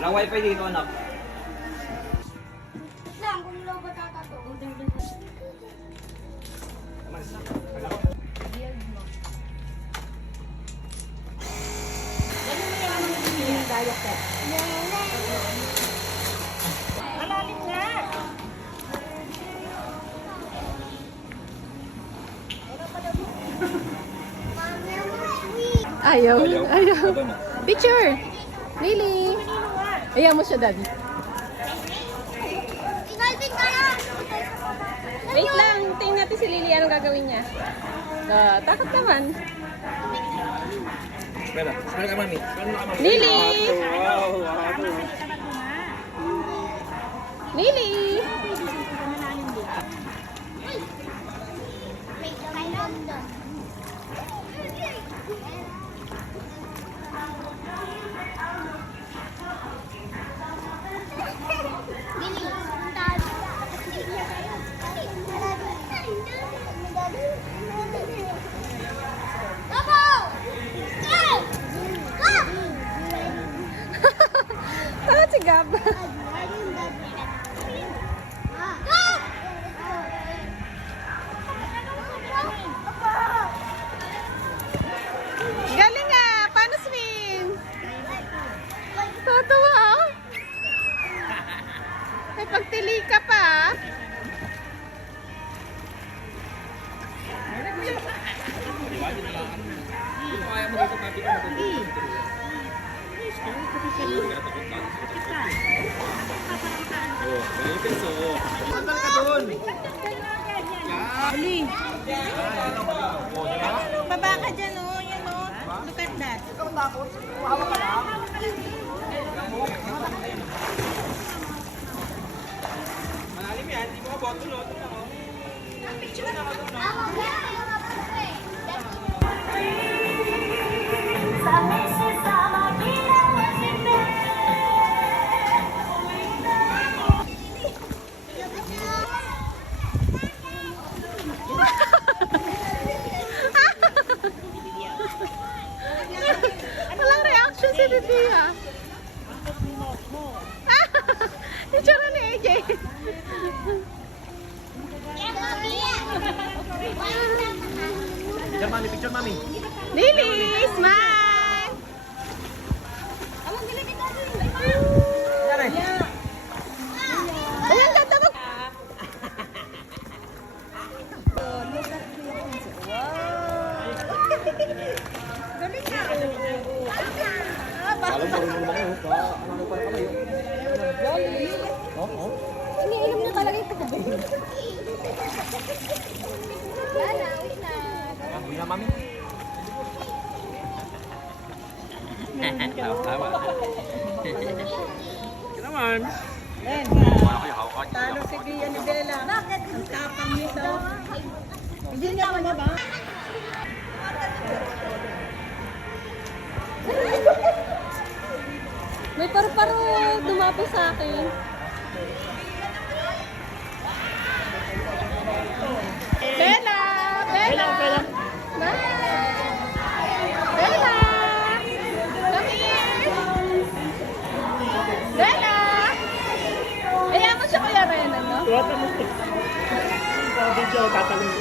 Walang wifi dito, anak. Lang, kung low ba tatato? Malalim nga. Ayaw. Picture! Lily! Ayaw mo siya, Daddy. Inalvin ka na! Wait lang, tingnan natin si Lily. Anong gagawin niya? Takot naman. Espera ka, mami. Lily! Wow, Lily! May kailan doon. Bili, taas. Babo! Parang si Gab. Galing nga! Paano swim? Tatawa oh. May pagtili ka pa ah. Baba ka dyan, oh. Yan, oh. Look at that. malalim yan, hindi mo ka bottle, oh. Walang reaction si Lidia. Itsura ni AJ. Picture, mami. Lily, smile! Ayan, ganda mo. Alam mo rin naman kayo, ano pa kayo? Oo. Iniinom niya talaga yung tubig. Uy na, mami. Tawa. Naman. Len, talo si Gia ni Bella. Ang tapang nito. Hindi niya mo ba? May paru-paro dumapo sa akin. Bella! Bella! Bella! Bella! Come here! Bella! Ayaw mo siya Kuya Renan, no? Tuwata mo. Video, tatanong.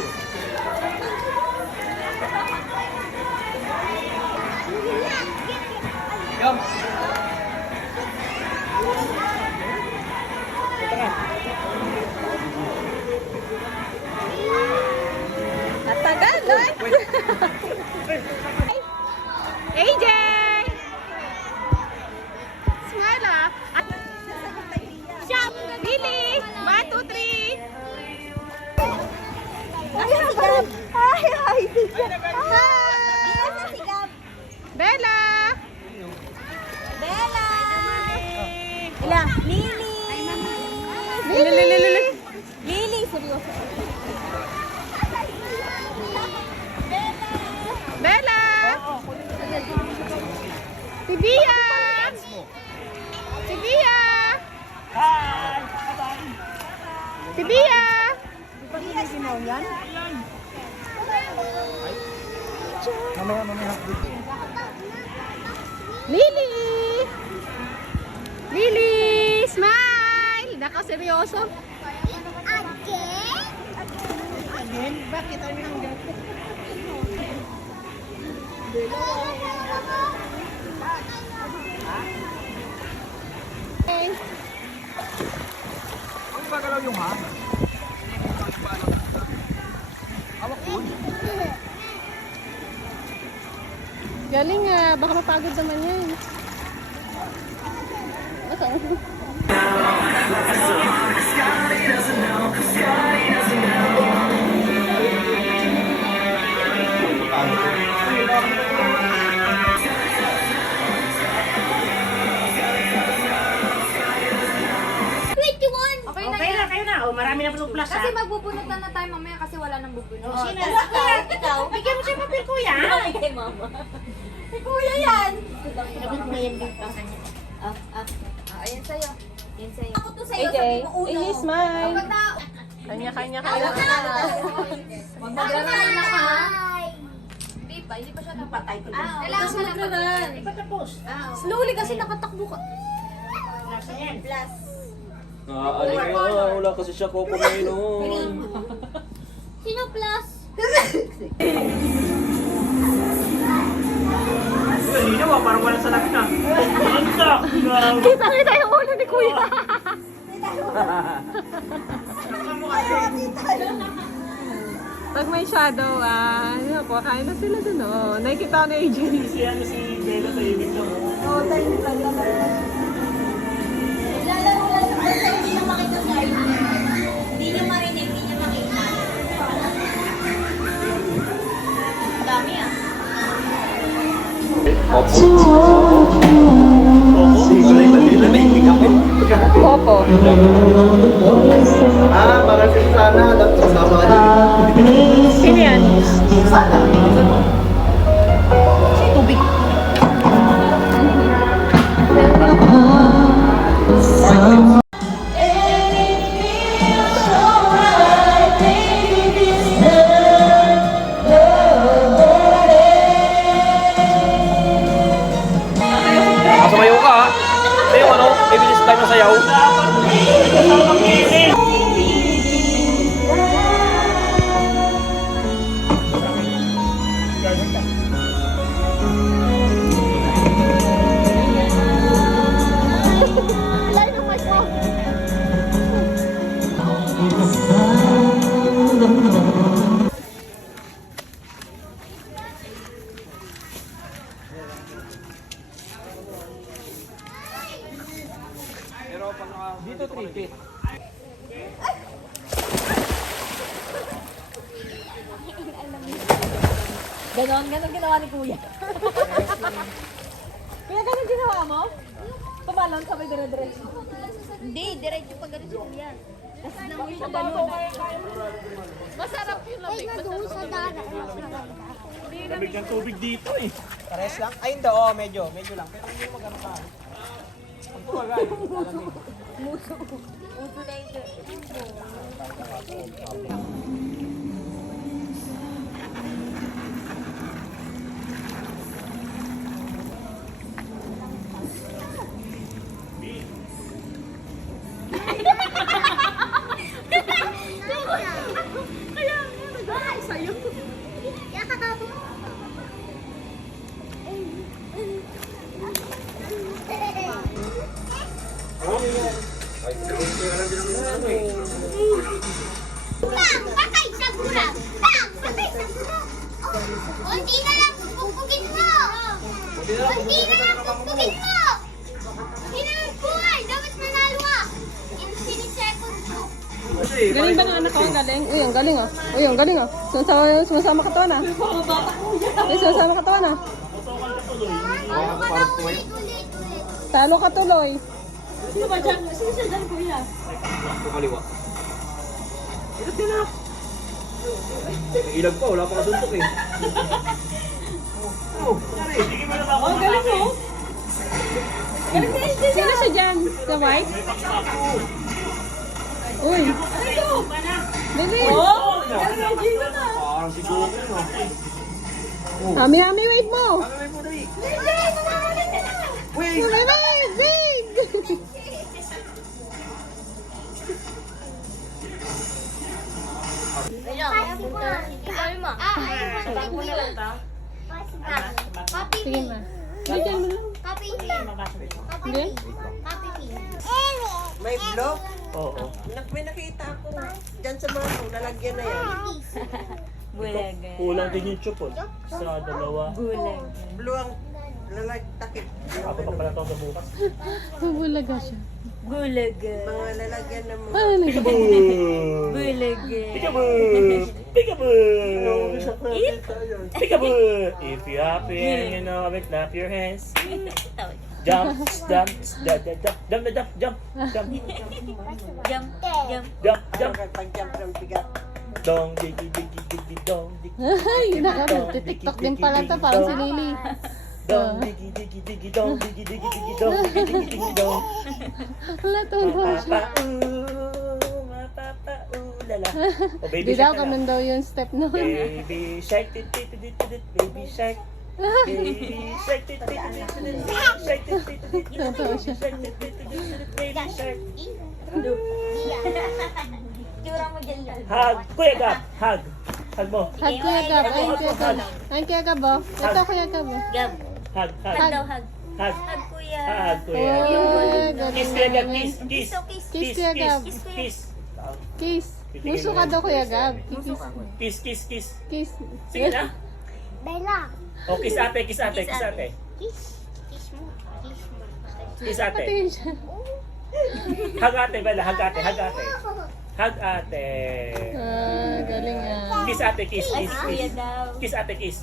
Yum. Natagal, no? AJ! Smile, ah! Shop! Lily! 1, 2, 3! Ay, si Gab! Ay, hi! Hi! Bella! Bella! Ilang? Lily! Lily! Lily, seryoso. Bella! Si Bia! Si Bia! Si Bia! Mamaya. Lily! seryoso? Again? Again? Bakit ang hanggang? Okay. Ang gagalaw yung ha? Galing nga, baka mapagod naman yan. Baka. Okay na, kayo na. O, marami na pong plus, ha? Kasi magbubunutan na tayo mamaya kasi wala nang bubunot. Oh, sino? Ikaw? Bigyan mo siya papel, kuya. Kay mama. Kay kuya yan. Sagot mo yan dito. Ayan sa'yo. Ayan sa'yo. Ako to sa'yo. AJ, AJ, smile. Kapag na... Kanya-kanya. Huwag magraran na ka. Hindi pa siya napatay. Kailangan mo nagraran. Di pa tapos. Slowly kasi nakatakbo ka. Plus na yan. Plus. Alin nga, wala kasi siya ko kumain. Sino plus? Linaw, parang wala sa labi na. Antak! Kita yung ulo ni Kuya. Pag may shadow, ano po, kain na sila dun, oh. Nakikita ko na AJ. Si ano si Bella sa ibig na mo. Hindi niya makita sa inyo. Hindi niya marinig, hindi niya makita. Dami ah. Opo. Parang si Sana, kasama ka Sino yan? Sumayaw ka ha? Sayo ano? May bilis tayo na sayaw. Dito 3 feet. Ganon ginawa ni kuya. Kuya, ganon ginawa mo? Tumalon, sabay dire-diretso. Hindi, diretso pag ganon si kuya. Tapos nang siya ganon. Masarap yung Ay, nandun sa dagat. Lamig ng tubig dito eh. Pares lang? Ay hindi, oh, medyo lang. Pero hindi mo magano pa. Ang tumagal. Uso na ito. Bang! Patay sa gurang! Bang! Patay sa gurang! Unti na lang pupugin mo! Unti na lang pupugin mo! Hinang buhay! Dapat manalo ka! Infinite seconds mo! Galing ba ng anak ko? Ang galing. Uy, ang galing ah. Uy, ang galing ah. Sumasama katawan ah. Uy, sumasama katawan ah. Ano ka na ulit? Talo ka tuloy. Sino ba dyan? Sino siya dyan, kuya? Ito kaliwa. Ito na. Ilag pa, wala pa kasuntok eh. Sige mo na ba ako? Oh, galing mo. Galing na yun Sino siya dyan? Sa white? Uy. Dali. Oh, galing na yun na. Parang si Joker no. Hami-hami, wait mo. Ano mo dali? Wait, wait, wait. Hindi? May block. Oo. May nakita ako dyan sa mga lalagyan na yan. Bulaga. Kulang din yung chupon. Sa dalawa. Bulaga. Blue ang takip. Ako pa pala ito sa bukas. Bubulaga siya. Bulaga. Mga lalagyan ng mga... Ano nag- Bulaga. Peekaboo! Peekaboo! Peekaboo! If you're happy and you know it, clap your hands. Jump, jump, jump, jump, jump, jump, jump, jump, Jump. Jump. jump, jump. Pag-jump ng bigat. Dong, digi, digi, digi, dong, digi, Ay, naka-tiktok din pala to. Parang si Lily. dong, digi, digi, digi, dong, digi, digi, digi, dong, digi, digi, digi, dong. Wala, tuwa siya. Lala. Oh, baby Di daw, shark na lang. ganun daw yung step nun. Baby shark, tit, tit, tit, tit, baby shark. Baby shark, tit, tit, tit, tit, tit, shark, tit, tit, tit, tit, Totoo siya. shark, tit, tit, tit, tit, baby shark. Tsura mo dyan lang. Hug, Kuya Gab, hug. Hug mo. Hug Kuya Gab. Ay, Kuya Gab. Ay, Kuya Gab, oh. Ito, Kuya Gab, oh. Gab. Hug, hug, Hug daw, hug. hug. Hug, kuya. Hug, Kuya. Oh, Kiss, galing Kuya Gab, naman. kiss, kiss. Kiss, Kiss, Kuya Gab. Kiss, kiss. Kiss. Muso ka daw, Kuya Gab. Kiss. Kiss, kiss, kiss. Kiss. Sige na. Bella. Oh, kiss ate, kiss ate, kiss ate. Kiss. Kiss mo. Kiss mo. Kiss ate. Patingin siya. Hug ate, Bella, hug ate, hug ate. Hug ate. Ah, galing ah. Kiss ate, kiss, kiss, Kuya kiss. daw. Kiss ate, kiss.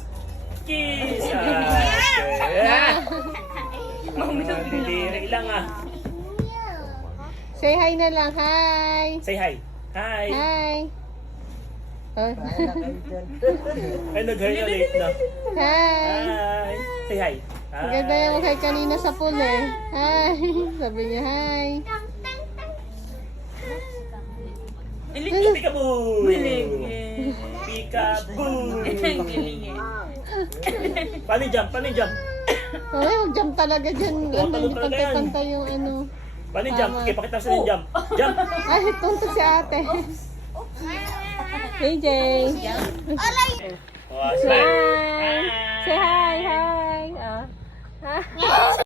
Kiss ate. Didiri lang ah. Say hi na lang. Hi. Say hi. Hi. Hi. Oh. Ay, nag-highlight na. Hi. Hi. Say hi. Ang ganda yung kay kanina sa pool eh. Hi. Sabi niya hi. Peekaboo. Bulaga. Peekaboo. Ang galing eh. Paano yung jump? Paano yung jump? Ay, mag-jump talaga dyan. Ano, Talon hindi talaga yan. pantay-pantay yung ano. Paano yung jump? Okay, pakita sa yung jump. Jump. Ay, tunto si ate. Hey, Jay. Oh, smile. Hi. Say hi, hi. Ah.